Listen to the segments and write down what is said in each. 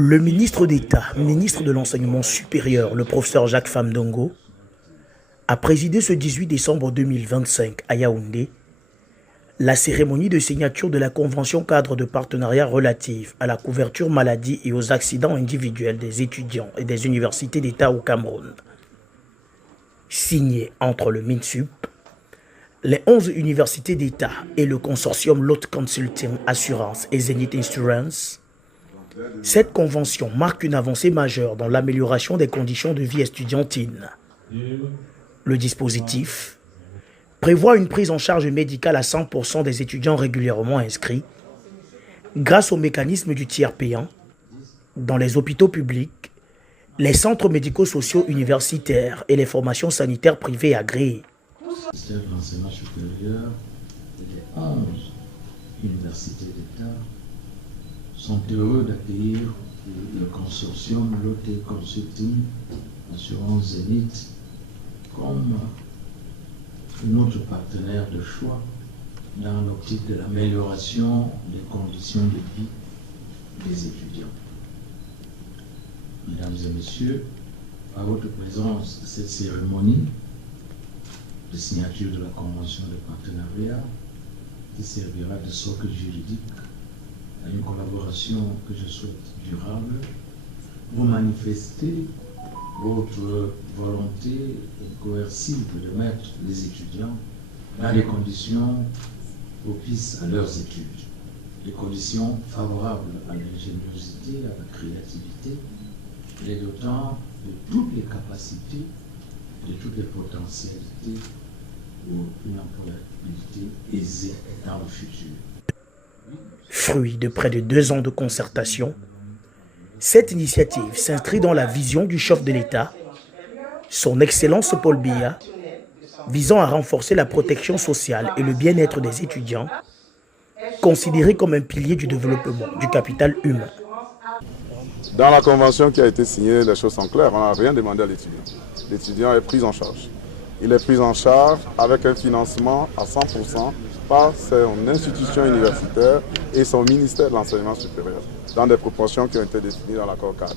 Le ministre d'État, ministre de l'Enseignement supérieur, le professeur Jacques Famdongo, a présidé ce 18 décembre 2025 à Yaoundé la cérémonie de signature de la Convention cadre de partenariat relative à la couverture maladie et aux accidents individuels des étudiants et des universités d'État au Cameroun. Signée entre le MINSUP, les 11 universités d'État et le consortium Lot Consulting Assurance et Zenith Insurance, cette convention marque une avancée majeure dans l'amélioration des conditions de vie estudiantine. Le dispositif prévoit une prise en charge médicale à 100% des étudiants régulièrement inscrits grâce au mécanisme du tiers payant dans les hôpitaux publics, les centres médico-sociaux universitaires et les formations sanitaires privées agréées. Le ministère de l'Enseignement supérieur et les 11 universités d'État sont heureux d'accueillir le consortium Lotte Consulting Assurance Zenith comme notre partenaire de choix dans l'optique de l'amélioration des conditions de vie des étudiants. Mesdames et messieurs, à votre présence, cette cérémonie de signature de la convention de partenariat qui servira de socle juridique à une collaboration que je souhaite durable, vous manifestez votre volonté coercive de mettre les étudiants dans des conditions propices à leurs études, des conditions favorables à l'ingéniosité, à la créativité, les dotant de toutes les capacités, de toutes les potentialités pour une employabilité aisée dans le futur. Fruit de près de 2 ans de concertation, cette initiative s'inscrit dans la vision du chef de l'État, son Excellence Paul Biya, visant à renforcer la protection sociale et le bien-être des étudiants, considérés comme un pilier du développement du capital humain. Dans la convention qui a été signée, les choses sont claires, on n'a rien demandé à l'étudiant. L'étudiant est pris en charge. Il est pris en charge avec un financement à 100% par son institution universitaire et son ministère de l'Enseignement supérieur, dans des proportions qui ont été définies dans l'accord cadre.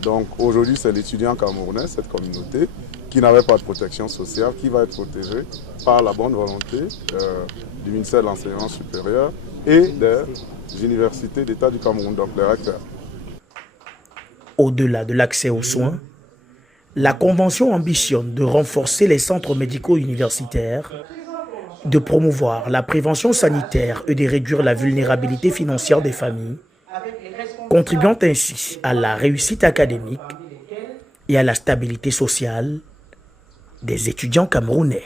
Donc aujourd'hui, c'est l'étudiant camerounais, cette communauté, qui n'avait pas de protection sociale, qui va être protégé par la bonne volonté du ministère de l'Enseignement supérieur et des universités d'État du Cameroun, donc les recteurs. Au-delà de l'accès aux soins, la Convention ambitionne de renforcer les centres médicaux universitaires, de promouvoir la prévention sanitaire et de réduire la vulnérabilité financière des familles, contribuant ainsi à la réussite académique et à la stabilité sociale des étudiants camerounais.